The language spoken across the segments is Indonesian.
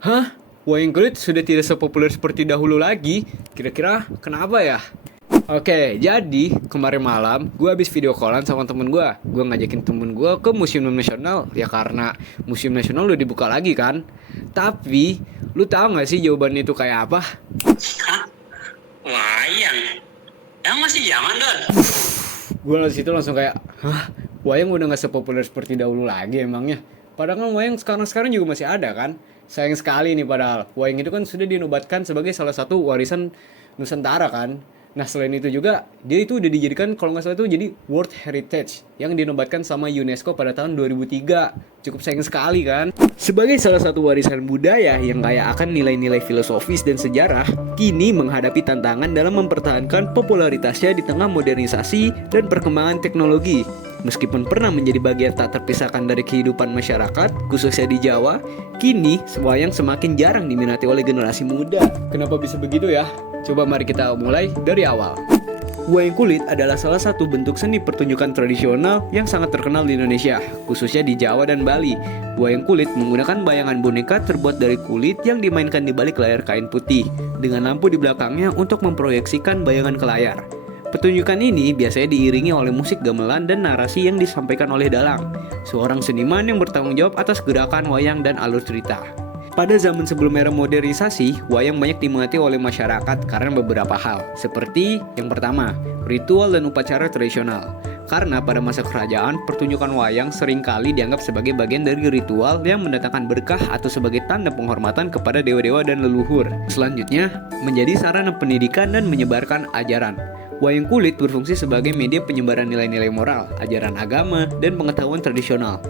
Hah? Wayang kulit sudah tidak sepopuler seperti dahulu lagi? Kira-kira kenapa ya? Oke, jadi kemarin malam gue habis video callan sama temen gue. Gue ngajakin temen gue ke Museum Nasional. Ya karena Museum Nasional udah dibuka lagi kan. Tapi, lu tahu gak sih jawaban itu kayak apa? Hah? Wayang? Yang masih zaman, Don? Gue situ langsung kayak, hah? Wayang udah gak sepopuler seperti dahulu lagi emangnya? Padahal kan wayang sekarang-sekarang juga masih ada kan? Sayang sekali nih padahal. Wayang itu kan sudah dinobatkan sebagai salah satu warisan Nusantara kan? Nah selain itu juga dia itu udah dijadikan kalau nggak salah itu jadi World Heritage yang dinobatkan sama UNESCO pada tahun 2003. Cukup sayang sekali kan. Sebagai salah satu warisan budaya yang kaya akan nilai-nilai filosofis dan sejarah, kini menghadapi tantangan dalam mempertahankan popularitasnya di tengah modernisasi dan perkembangan teknologi. Meskipun pernah menjadi bagian tak terpisahkan dari kehidupan masyarakat, khususnya di Jawa, kini wayang semakin jarang diminati oleh generasi muda. Kenapa bisa begitu ya? Coba mari kita mulai dari awal. Wayang kulit adalah salah satu bentuk seni pertunjukan tradisional yang sangat terkenal di Indonesia, khususnya di Jawa dan Bali. Wayang kulit menggunakan bayangan boneka terbuat dari kulit yang dimainkan di balik layar kain putih, dengan lampu di belakangnya untuk memproyeksikan bayangan ke layar. Pertunjukan ini biasanya diiringi oleh musik gamelan dan narasi yang disampaikan oleh dalang, seorang seniman yang bertanggung jawab atas gerakan wayang dan alur cerita. Pada zaman sebelum era modernisasi, wayang banyak diminati oleh masyarakat karena beberapa hal, seperti yang pertama, ritual dan upacara tradisional. Karena pada masa kerajaan, pertunjukan wayang seringkali dianggap sebagai bagian dari ritual yang mendatangkan berkah atau sebagai tanda penghormatan kepada dewa-dewa dan leluhur. Selanjutnya, menjadi sarana pendidikan dan menyebarkan ajaran. Wayang kulit berfungsi sebagai media penyebaran nilai-nilai moral, ajaran agama, dan pengetahuan tradisional.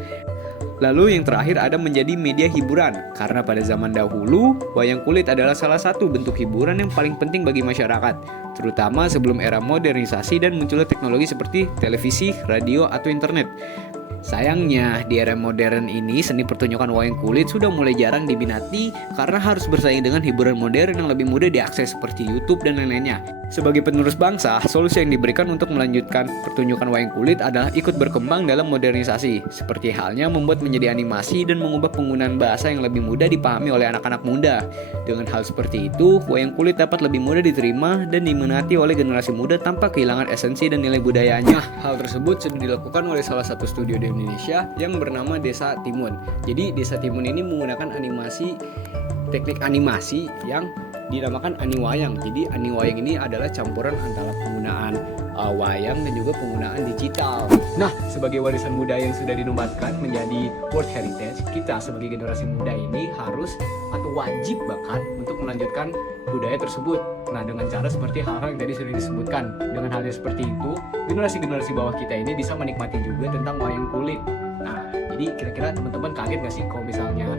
Lalu yang terakhir ada menjadi media hiburan, karena pada zaman dahulu, wayang kulit adalah salah satu bentuk hiburan yang paling penting bagi masyarakat, terutama sebelum era modernisasi dan munculnya teknologi seperti televisi, radio, atau internet. Sayangnya, di era modern ini seni pertunjukan wayang kulit sudah mulai jarang diminati karena harus bersaing dengan hiburan modern yang lebih mudah diakses seperti YouTube dan lain-lainnya. Sebagai penerus bangsa, solusi yang diberikan untuk melanjutkan pertunjukan wayang kulit adalah ikut berkembang dalam modernisasi, seperti halnya membuat menjadi animasi dan mengubah penggunaan bahasa yang lebih mudah dipahami oleh anak-anak muda. Dengan hal seperti itu, wayang kulit dapat lebih mudah diterima dan diminati oleh generasi muda tanpa kehilangan esensi dan nilai budayanya. Hal tersebut sudah dilakukan oleh salah satu studio di Indonesia yang bernama Desa Timun. Jadi Desa Timun ini menggunakan teknik animasi yang dinamakan Aniwayang. Jadi Aniwayang ini adalah campuran antara penggunaan wayang dan juga penggunaan digital. Nah, sebagai warisan budaya yang sudah dinobatkan menjadi World Heritage, kita sebagai generasi muda ini harus atau wajib bahkan untuk melanjutkan budaya tersebut. Nah, dengan cara seperti hal-hal yang tadi sudah disebutkan. Dengan hal yang seperti itu, generasi-generasi bawah kita ini bisa menikmati juga tentang wayang kulit. Nah, jadi kira-kira teman-teman kaget gak sih kalau misalnya